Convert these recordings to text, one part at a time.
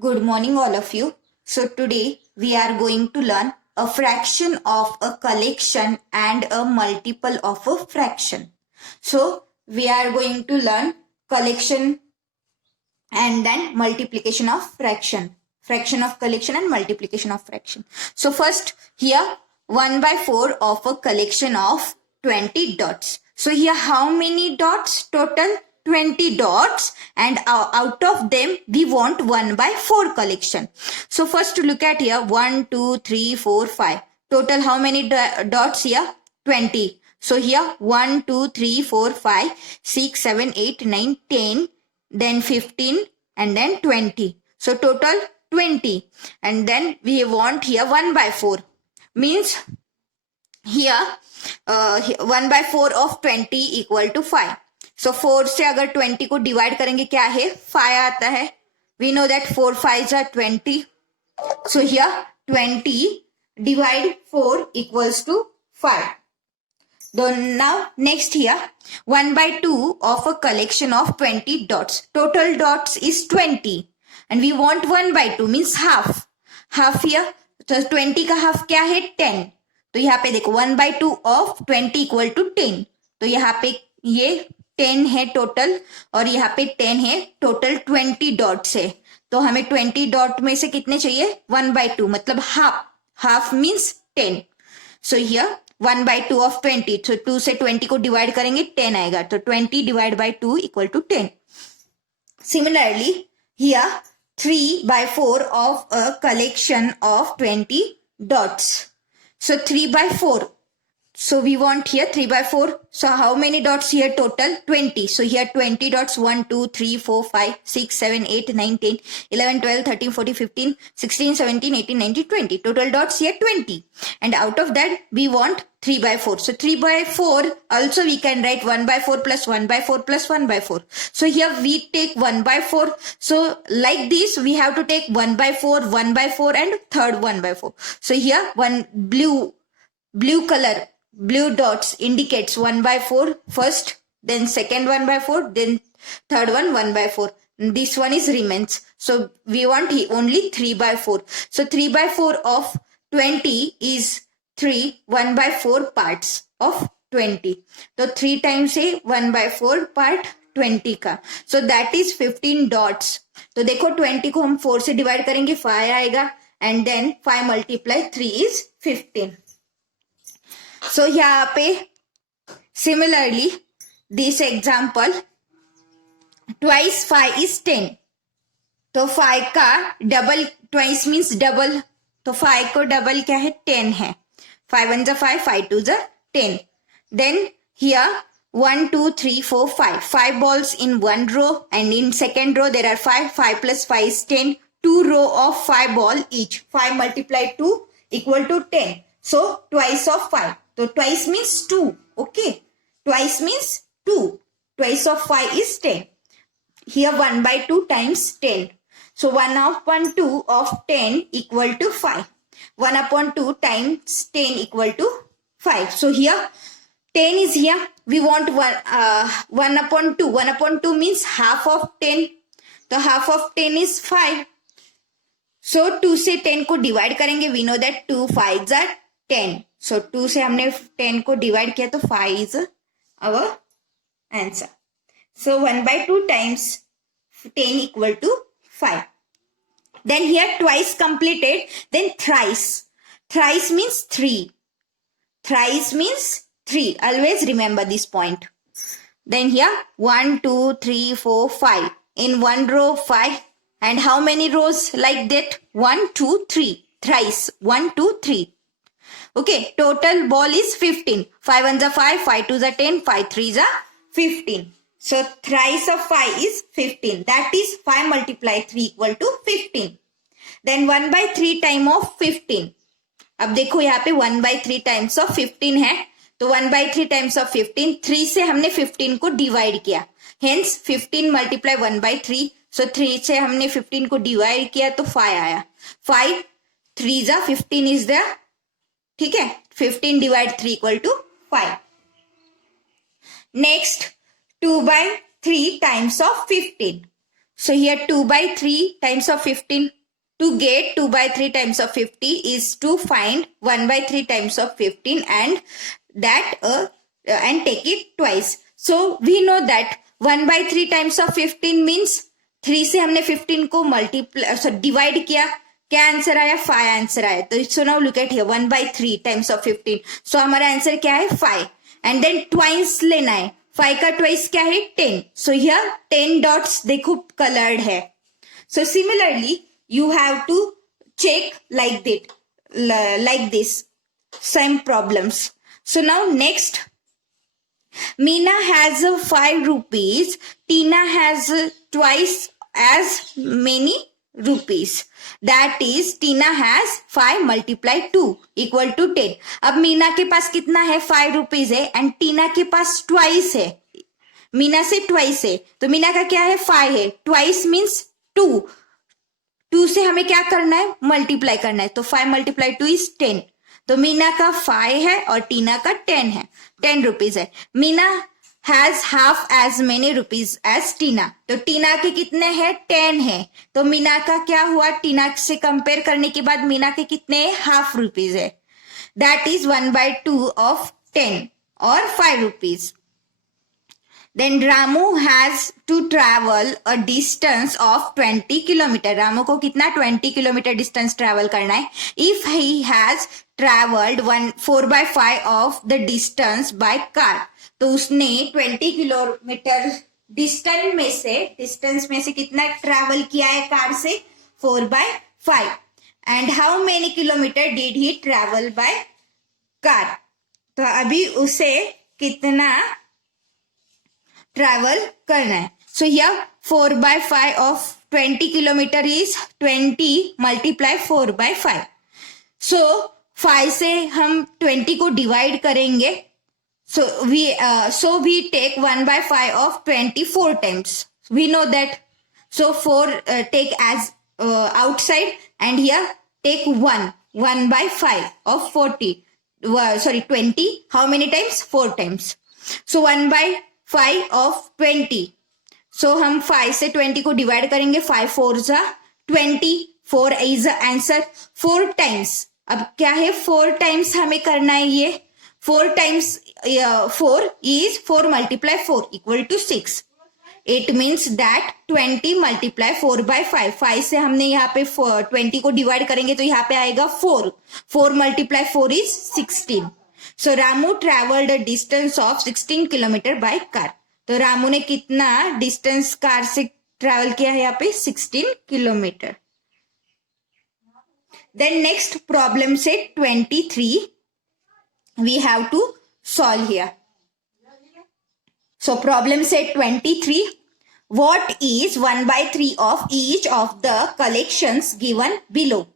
Good morning, all of you. So, today we are going to learn a fraction of a collection and a multiple of a fraction. So, we are going to learn collection and then multiplication of fraction. Fraction of collection and multiplication of fraction. So, first here 1 by 4 of a collection of 20 dots. So, here how many dots total? 20 dots, and out of them we want 1 by 4 collection. So first to look at here 1, 2, 3, 4, 5. Total how many dots here? 20. So here 1, 2, 3, 4, 5, 6, 7, 8, 9, 10, then 15 and then 20. So total 20. And then we want here 1 by 4. Means here 1 by 4 of 20 equal to 5. सो 4 से अगर 20 को divide करेंगे क्या है 5 आता है. We know that 4 5 are 20. So here 20 divide 4 equals to 5. Now next here 1 by 2 of a collection of 20 dots. Total dots is 20 and we want 1 by 2 means half. Half here तो 20 का हाफ क्या है 10. तो यहाँ पे देखो 1 by 2 of 20 इक्वल टू 10. तो यहाँ पे ये 10 है टोटल और यहाँ पे 10 है टोटल 20 डॉट्स है. तो हमें 20 डॉट में से कितने चाहिए 1 by 2 मतलब half. Half means 10. So here 1 by 2 of 20. तो 2 से 20 को डिवाइड करेंगे 10 आएगा. तो 20 divide by 2 equal to 10. Similarly here 3 by 4 of a collection of 20 dots. So 3 by 4. So we want here 3 by 4. So how many dots here total? 20. So here 20 dots 1, 2, 3, 4, 5, 6, 7, 8, 9, 10, 11, 12, 13, 14, 15, 16, 17, 18, 19, 20. Total dots here 20. And out of that we want 3 by 4. So 3 by 4 also we can write 1 by 4 plus 1 by 4 plus 1 by 4. So here we take 1 by 4. So like this we have to take 1 by 4, 1 by 4 and third 1 by 4. So here one blue color. Blue dots indicates 1 by 4 first, then second 1 by 4, then third one 1 by 4. This one is remains. So we want only 3 by 4. So 3 by 4 of 20 is 1 by 4 parts of 20. So 3 times say 1 by 4 part 20 का. So that is 15 dots. तो देखो 20 को हम 4 से divide करेंगे 5 आएगा and then 5 multiply 3 is 15. So यहाँ पे similarly this example twice 5 is 10. तो 5 का डबल twice means डबल. तो 5 को डबल क्या है 10 है. 5 1 is 5, 5 2 is 10. Then here 1 2 3 4 5. 5 balls in one row and in second row there are 5. 5 plus 5 is 10. 2 row of 5 ball each. 5 multiplied 2 equal to 10. So twice of 5. So twice means 2. Okay. Twice means 2. Twice of 5 is 10. Here 1 by 2 times 10. So 1 upon 2 of 10 equal to 5. 1 upon 2 times 10 equal to 5. So here 10 is here. We want 1 upon 2. 1 upon 2 means half of 10. So half of 10 is 5. So 2 से 10 को divide करेंगे. We know that 2 5s are 10. So 2 से हमने 10 को divide किया तो 5 is our answer. So 1 by 2 times 10 equal to 5. Then here twice completed. Then thrice. Thrice means 3. Thrice means 3. Always remember this point. Then here 1, 2, 3, 4, 5. In one row 5. And how many rows like that? 1, 2, 3. Thrice. 1, 2, 3. Okay, total ball is 15. 5 1s are 5, 5 2s are 10, 5 3s are 15. So thrice of 5 is 15. That is 5 multiply 3 equal to 15. Then 1 by 3 time of 15. अब देखो यहाँ पे 1 by 3 times of 15 है. तो 1 by 3 times of 15. 3 से हमने 15 को divide किया. Hence 15 multiply 1 by 3. So 3 से हमने 15 को divide किया तो 5 आया. 5 3s are 15 is there. ठीक है 15 divide 3 equal to 5. Next 2 by 3 times of 15. So here 2 by 3 times of 15. To get 2 by 3 times of 50 is to find 1 by 3 times of 15 and take it twice. So we know that 1 by 3 times of 15 means 3 से हमने 15 को divide किया, क्या answer आया? 5 answer आया. तो so now look at here 1 by 3 times of 15. सो हमारा answer क्या है? 5. एंड देन ट्वाइस लेना है. 5 का ट्वाइस क्या है? 10. सो हियर 10 डॉट्स देखो कलर्ड है. So similarly you have to check like this same problems. So now next, Meena has 5 rupees, Tina has twice as many rupees. That is Tina has 5 multiplied 2 equal to 10. अब मीना के पास कितना है? 5 rupees है and टीना के पास twice है. मीना से twice है तो मीना का क्या है? 5 है. Twice means 2. 2 से हमें क्या करना है? मल्टीप्लाई करना है. तो 5 मल्टीप्लाई 2 इज 10. तो मीना का 5 है और टीना का 10 है. 10 रुपीज है. Meena has half as many rupees as Tina. तो टीना के कितने हैं? 10 है. तो मीना का क्या हुआ? टीना से कंपेयर करने के बाद मीना के कितने हैं? हाफ रुपीज है. दैट इज 1 by 2 ऑफ 10 और 5 rupees. Then Ramu has to travel a distance of 20 kilometer. Ramu को कितना? 20 किलोमीटर डिस्टेंस ट्रेवल करना है. If he has traveled 4 by 5 of the distance by car. तो उसने 20 किलोमीटर डिस्टेंस में से कितना ट्रेवल किया है कार से? 4 by 5. And how many kilometer did he travel by car? तो अभी उसे कितना ट्रैवल करना है. So here 4 by 5 of 20 kilometre is 20 multiply 4 by 5. So 5 से हम 20 को डिवाइड करेंगे. So we take 1 by 5 of 24 times. We know that. So 4 take as outside and here take 1 by 5 of 20. How many times? 4 times. So 1 by 5 of 20. So हम 5 से 20 को divide करेंगे. 5 4 जा 20. 4 is the answer. 4 times. अब क्या है? 4 times हमें करना है. ये 4 times 4 is 4 multiply 4 equal to 6. It means that 20 multiply 4 by 5. 5 से हमने यहाँ पे 20 को डिवाइड करेंगे तो यहाँ पे आएगा 4. 4 multiply 4 is 16. So Ramu travelled distance of 16 kilometre by car. तो रामू ने कितना डिस्टेंस कार से ट्रेवल किया है? यहाँ पे 16 किलोमीटर. देन नेक्स्ट प्रॉब्लम से 23 we have to solve here. So problem से 23, what is 1 by 3 of each of the collections given below.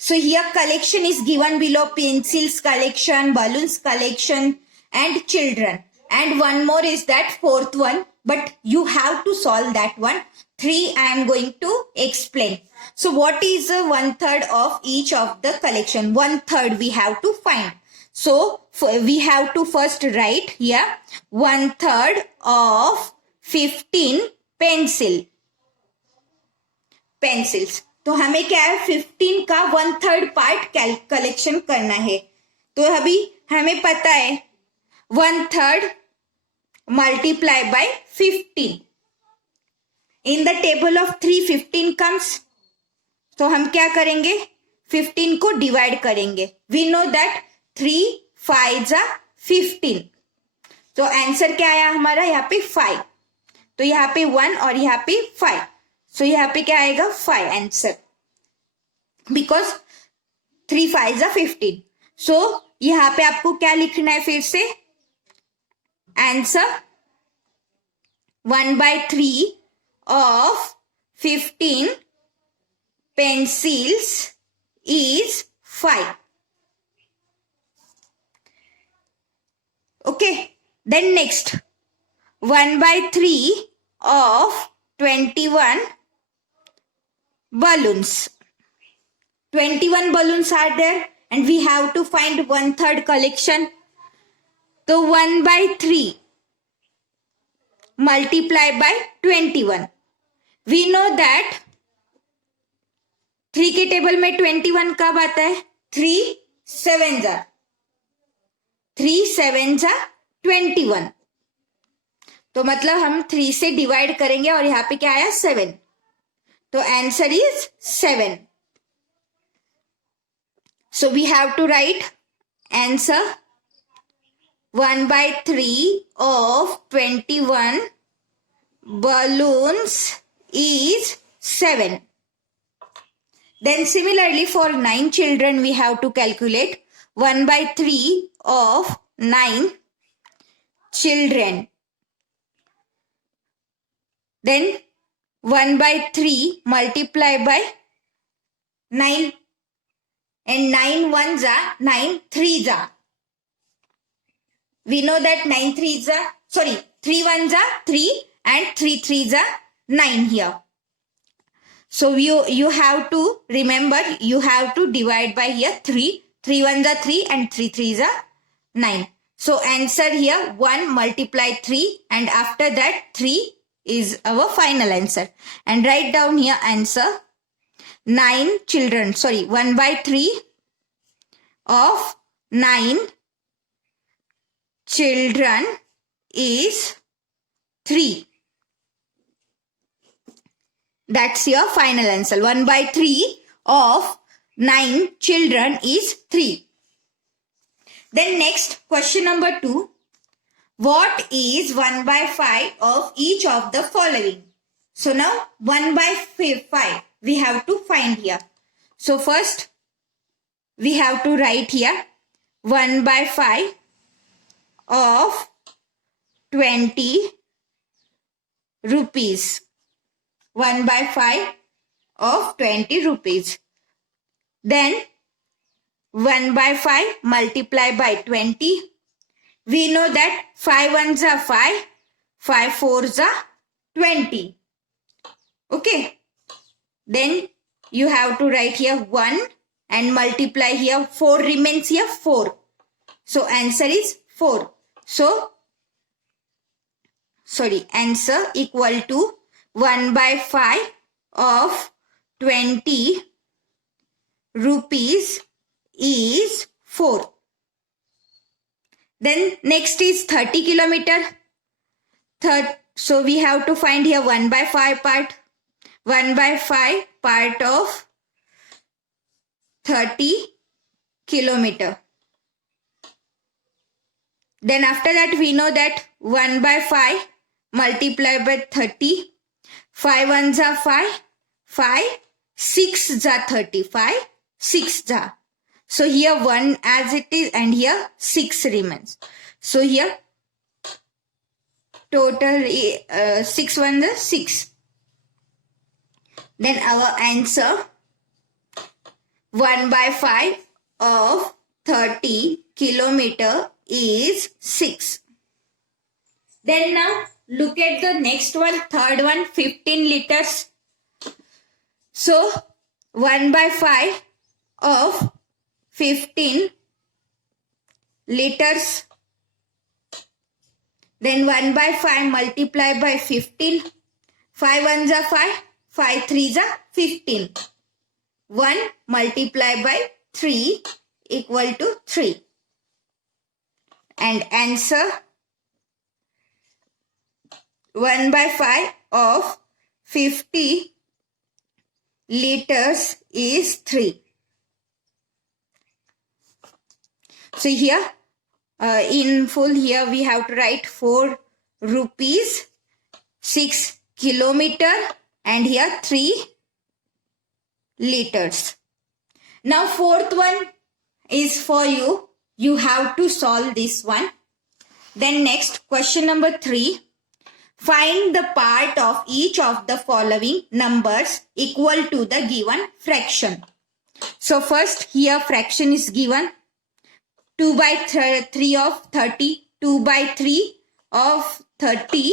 So here collection is given below: pencils collection, balloons collection and children. And one more is that fourth one, but you have to solve that one. 3 I am going to explain. So what is 1/3 of each of the collection? 1/3 we have to find. So we have to first write here 1/3 of 15 pencils. तो हमें क्या है? 15 का 1/3 part collection करना है. तो अभी हमें पता है 1/3 multiply by 15. In the table of 3 15 comes. तो हम क्या करेंगे? 15 को डिवाइड करेंगे. वी नो दैट 3 5 जा 15. तो आंसर क्या आया हमारा? यहाँ पे 5. तो यहाँ पे 1 और यहाँ पे 5. सो यहाँ पे क्या आएगा? 5 आंसर. बिकॉज 3 5 जा 15. सो यहाँ पे आपको क्या लिखना है? फिर से answer 1 by 3 of 15 pencils is 5. Okay. Then next 1 by 3 of 21 balloons. 21 balloons are there and we have to find 1/3 collection. So 1 by 3 multiply by 21. We know that 3 के टेबल में 21 कब आता है? 3 7 जा 21, तो मतलब हम 3 से डिवाइड करेंगे और यहाँ पे क्या आया? 7, तो answer is 7. So we have to write answer 1/3 of 21 balloons is 7. Then similarly for 9 children we have to calculate 1/3 of 9 children. Then 1/3 multiplied by 9, and 9 ones are 9 threes are. We know that 9 threes are, 3 ones are 3 and 3 threes are 9 here. So you have to remember, you have to divide by here 3. 3 ones are 3 and 3 threes are 9. So answer here 1 multiply 3, and after that 3 is our final answer. And write down here answer 9 children, 1/3 of 9 children is 3. That's your final answer. 1/3 of 9 children is 3. Then next, question number 2. What is 1/5 of each of the following? So now 1/5 we have to find here. So first we have to write here 1/5 of 20 rupees. 1/5 of 20 rupees. Then 1/5 multiplied by 20. We know that 5 ones are 5, 5 fours are 20. Okay. Then you have to write here 1 and multiply here. 4 remains here, 4. So answer is 4. So, answer equal to 1/5 of 20 rupees is 4. Then next is 30 kilometer. So we have to find here 1/5 part. 1/5 part of 30 kilometer. Then after that we know that 1/5 multiplied by 30. 5 ones are 5. 5 6s are 35. 6s are. So here 1 as it is and here 6 remains. So here total 6 ones are 6. Then our answer 1/5 of 30 kilometer is 6. Then now look at the next one, third one, 15 liters. So 1/5 of 15 liters. Then 1/5 multiplied by 15. 5 ones are 5. 5 threes are 15. 1 multiplied by 3 equal to 3. And answer 1/5 of 50 liters is 3. So here in full here we have to write 4 rupees, 6 kilometer, and here 3 liters. Now fourth one is for you. You have to solve this one. Then next, question number 3. Find the part of each of the following numbers equal to the given fraction. So first here fraction is given. 2/3 of 30. 2/3 of 30.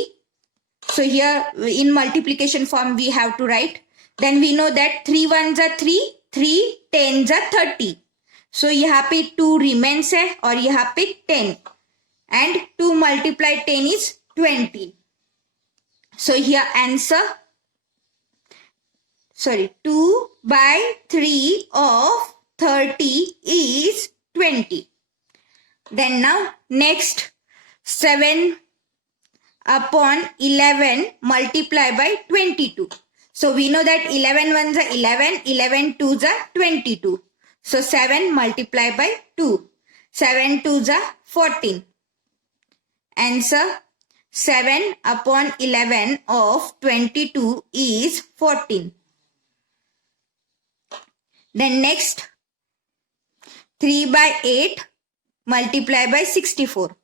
So here in multiplication form we have to write. Then we know that 3 ones are 3. 3 tens are 30. So यहाँ पे 2 remains है और यहाँ पे 10. And 2 multiplied 10 is 20. So here answer 2 by 3 of 30 is 20. Then now next 7 upon 11 multiply by 22. So we know that 11 ones are 11, 11 twos are 22. So 7 multiply by 2. 7 twos are 14. Answer 7 upon 11 of 22 is 14. Then next 3 by 8 multiply by 64.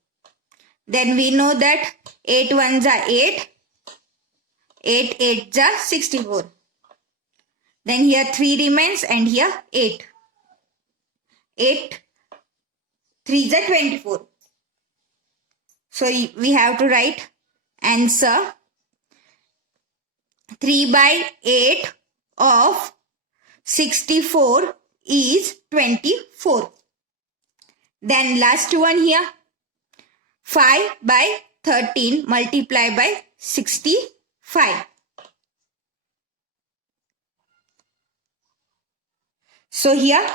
Then we know that 8 ones are 8. 8 eights are 64. Then here 3 remains and here 8. 8 3s are 24. So we have to write answer 3 by 8 of 64 is 24. Then last one here 5 by 13 multiply by 65. So here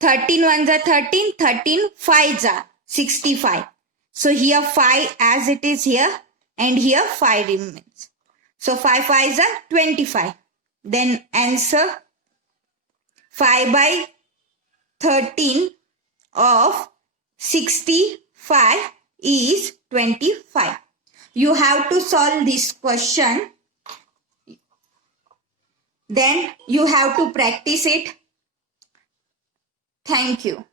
13 ones are 13, 13 5s are 65. So here 5 as it is here and here 5 remains. So 5 5s are 25. Then answer 5 by 13 of 65 is 25. You have to solve this question. Then you have to practice it. Thank you.